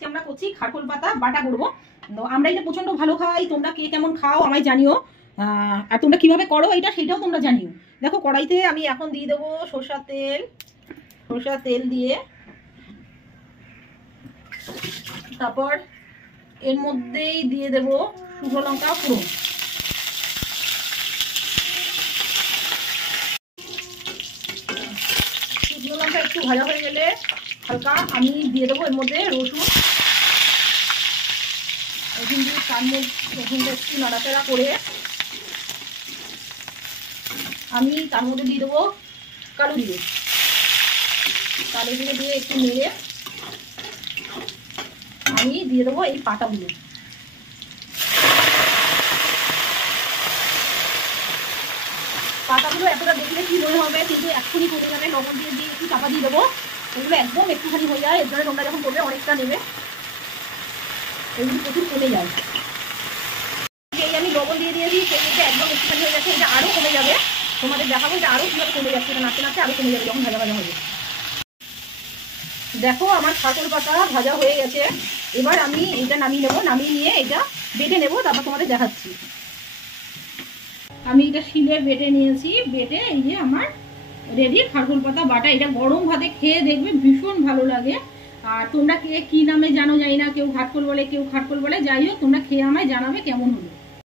আজকে আমরা করছি খারকোল পাতা বাটা করবো। তো আমরা এটা প্রচন্ড ভালো খাই, তোমরা কে কেমন খাও আমায় জানিও, আর তোমরা কিভাবে করো এটা সেটাও তোমরা জানিও। দেখো কড়াইতে আমি এখন দিয়ে দেবো সরষের তেল দিয়ে, তারপর এর মধ্যেই দিয়ে দেবো শুকনো লঙ্কা ফোড়ন। শুকনো লঙ্কা একটু ভাজা হয়ে গেলে হালকা আমি দিয়ে দেবো এর মধ্যে রসুন। রসুনটা একটু নাড়াচাড়া করে আমি তার মধ্যে দিয়ে দেবো কালো জিরে দিয়ে একটু নেড়ে আমি দিয়ে দেবো এই পাতাগুলো। পাতাগুলো এতটা দেখলে কি মনে হবে, কিন্তু এক্ষুনি কমে যাবে। লবণ দিয়ে একটু চাপা দিয়ে দেবো, এগুলো একদম একটুখানি হয়ে যায়। এর জন্য তোমরা যখন করবে অনেকটা নেবে, এগুলো প্রচুর কমে যায়। এই আমি লবণ দিয়ে দিয়েছি, সেই মধ্যে একদম একটুখানি হয়ে যাচ্ছে, এটা আরও কমে যাবে। তোমাদের দেখাবো যে আরও কীভাবে কমে যাচ্ছে, এটা নাচতে নাচতে আরও কমে যাবে যখন ভাজা ভাজা হবে। দেখো আমার খারকোল পাতা ভাজা হয়ে গেছে। এবার আমি এটা নামিয়ে নেবো, নামিয়ে নিয়ে এটা বেটে নেবো, তারপর তোমাদের দেখাচ্ছি। আমি এটা শিলে বেটে নিয়েছি, বেটে এই যে আমার রেডি খারকোল পাতা বাটা। এটা গরম ভাতে খেয়ে দেখবে ভীষণ ভালো লাগে। আর তোমরা কে কি নামে জানো জানি না, কেউ ঘাটকোল বলে, কেউ খারকোল বলে, যাই হোক তোমরা খেয়ে আমায় জানাবে কেমন হলো।